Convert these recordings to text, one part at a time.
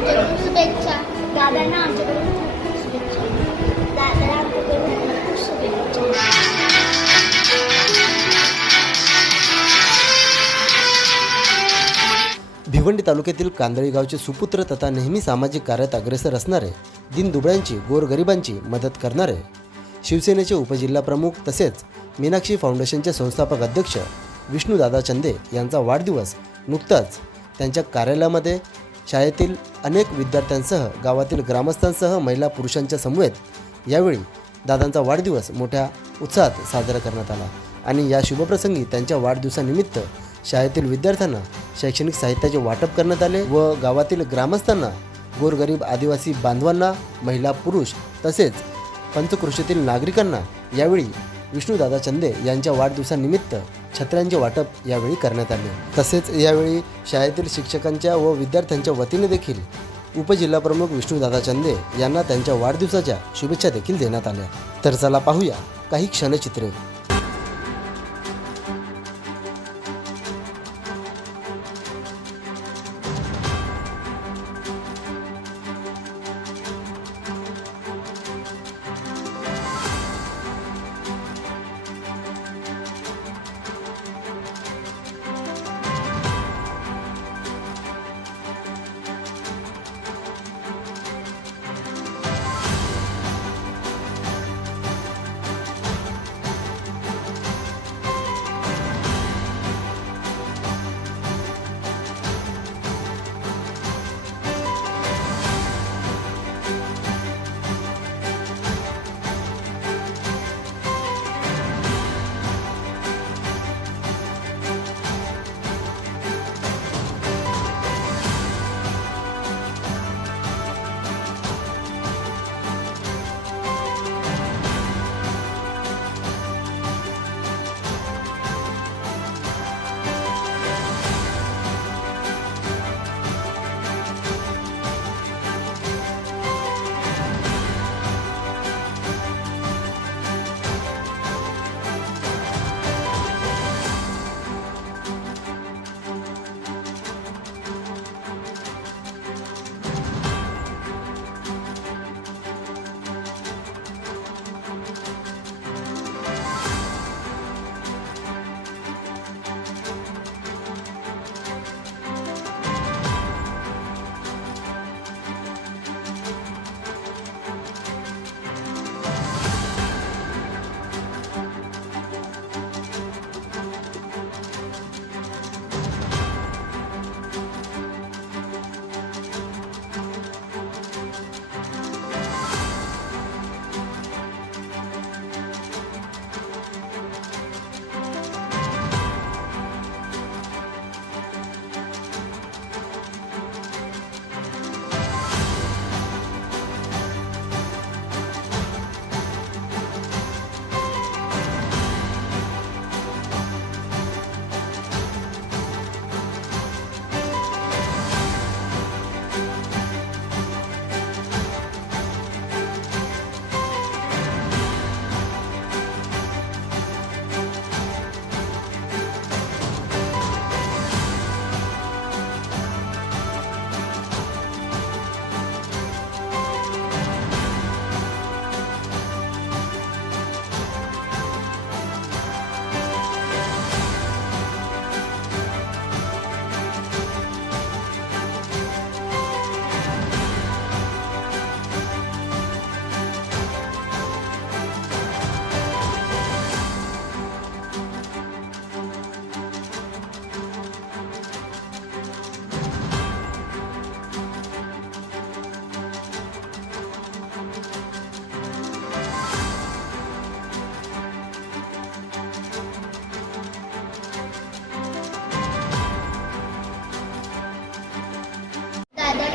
आमच्याकडून शुभेच्छा. दादांना आमच्याकडून खूप खूप शुभेच्छा. दादाला आमच्याकडून खूप खूप शुभेच्छा. भिवंडी तालुक्यातील कांदळी गावचे सुपुत्र तथा नेहमी सामाजिक कार्यात अग्रेसर असणारे, दीनदुबळ्यांची गोरगरिबांची मदत करणारे, शिवसेनेचे उपजिल्हा प्रमुख तसेच मीनाक्षी फाउंडेशनचे संस्थापक अध्यक्ष विष्णूदादा चंदे यांचा वाढदिवस नुकताच त्यांच्या कार्यालयामध्ये शाळेतील अनेक विद्यार्थ्यांसह गावातील ग्रामस्थांसह महिला पुरुषांच्या समवेत यावेळी दादांचा वाढदिवस मोठ्या उत्साहात साजरा करण्यात आला आणि या शुभप्रसंगी त्यांच्या वाढदिवसानिमित्त शाळेतील विद्यार्थ्यांना शैक्षणिक साहित्याचे वाटप करण्यात आले व गावातील ग्रामस्थांना, गोरगरीब आदिवासी बांधवांना, महिला पुरुष तसेच पंचक्रोशीतील नागरिकांना यावेळी विष्णूदादा चंदे यांच्या वाढदिवसानिमित्त छत्र्यांचे वाटप यावेळी करण्यात आले. तसेच यावेळी शाळेतील शिक्षकांच्या व विद्यार्थ्यांच्या वतीने देखील उपजिल्हाप्रमुख विष्णूदादा चंदे यांना त्यांच्या वाढदिवसाच्या शुभेच्छा देखील देण्यात आल्या. तर चला पाहूया काही क्षणचित्रे.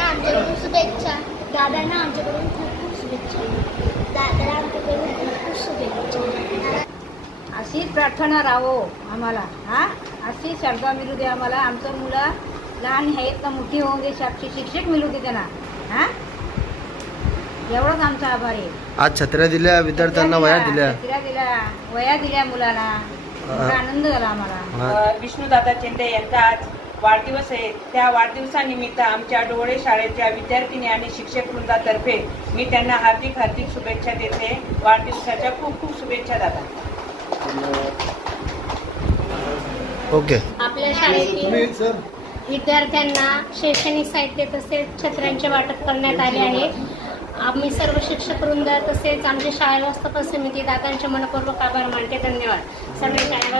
आमच्याकडून शुभेच्छा. दादांना आमच्याकडून खूप खूप शुभेच्छा. दादाला आमच्याकडून खूप खूप शुभेच्छा. अशीच प्रार्थना राहो आम्हाला. अशी शारदा मिळू दे आम्हाला. आमचं मुलं लहान आहेत तर मोठी होऊन दे, शिक्षक मिळू दे त्यांना. एवढंच आमचा आभार आहे. आज छत्र्या दिल्या, विद्यार्थ्यांना वह्या दिल्या, वह्या दिल्या मुलाला. आनंद झाला आम्हाला. विष्णूदादा चेंडे यांचा आज वाढदिवस आहे. त्या वाढदिवसानिमित्त आमच्या डोळे शाळेच्या विद्यार्थिनी आणि शिक्षक वृंदातर्फे मी त्यांना हार्दिक हार्दिक शुभेच्छा देते. वाढदिवसाच्या खूप खूप शुभेच्छा दादा. ओके. आपल्या शाळेतील विद्यार्थ्यांना शैक्षणिक साहित्य तसेच छत्र्यांचे वाटप करण्यात आले आहे. आम्ही सर्व शिक्षक वृंद तसेच आमचे शाळा व्यवस्थापन समिती दादांचे मनपूर्वक आभार मानते. धन्यवाद. सगळे शाळेला